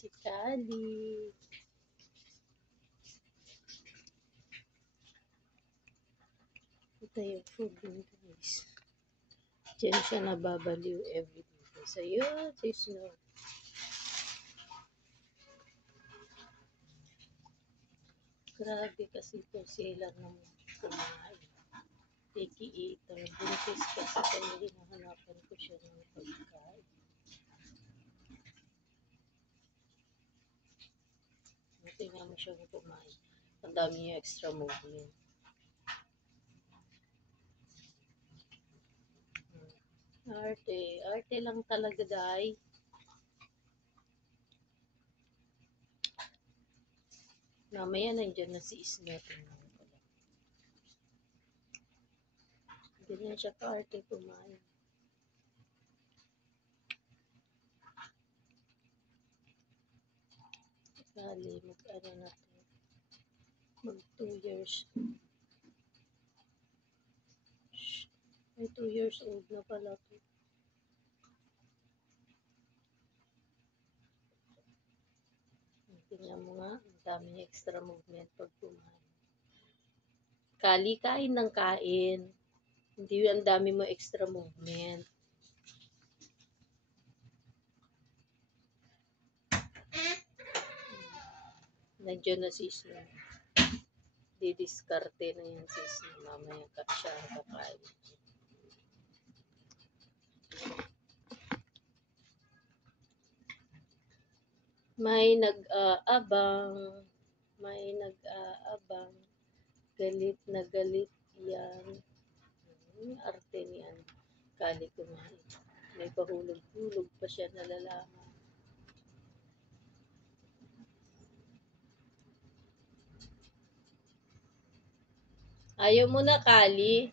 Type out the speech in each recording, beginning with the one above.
Si Kali. Ito yung food niya, guys. Diyan siya nababaliw everyday. So, yun, si Snow. Grabe kasi po sila nang kumain. Tiki-eater. Buntis kasi kaya hinahanapan ko siya ng pagkain. Tingnan mo siya kumain. Ang dami niya extra movement. Arte. Arte lang talaga, day. Mamaya nandiyan na si Ismet. Ganyan siya ka-arte kumain. Kali, mag-ano na to. Mag 2 years. Ay, 2 years old na pala to. Tingnan mo nga, ang dami niya extra movement pag kumain. Kali, kain ng kain. Hindi ang dami mo extra movement. Nandiyan na si Snow. Didiskarte na yan si Snow. Mamaya siya ang kakain. May nag-aabang. May nag-aabang. Galit na galit yan. Arte niyan. Kali kumain. May pahulog-hulog pa siya nalalaman. Ayaw mo na, Kali.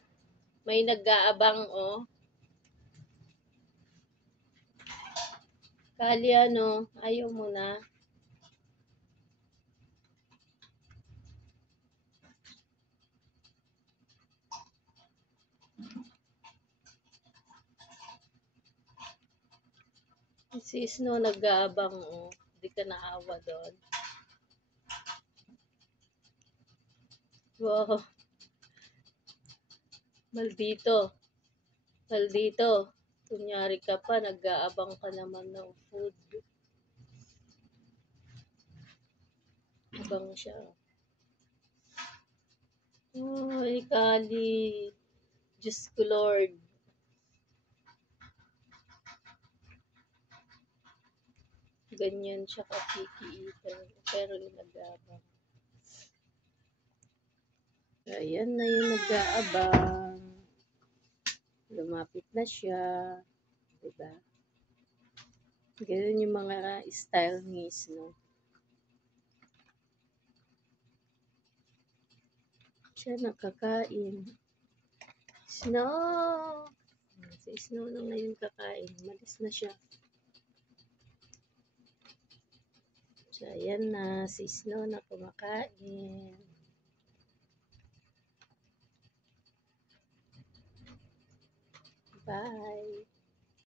May nag-aabang, oh. Kali, ano? Ayaw mo na. Si Snow nag-aabang, oh. Hindi ka naawa doon. Wow. Maldito. Maldito. Kunyari ka pa, nag-aabang ka naman ng food. Abang siya. Ay, Kali. Diyos ko, Lord. Ganyan siya ka-picky-eater. Pero yung nag-aabang. Ayan na yung nag-aabang. Lumapit na siya. Diba? Ganyan yung mga style ni Snow. Siya nakakain. Snow! Si Snow na ngayon kakain. Malis na siya. So, ayan na. Si Snow na kumakain. Bye!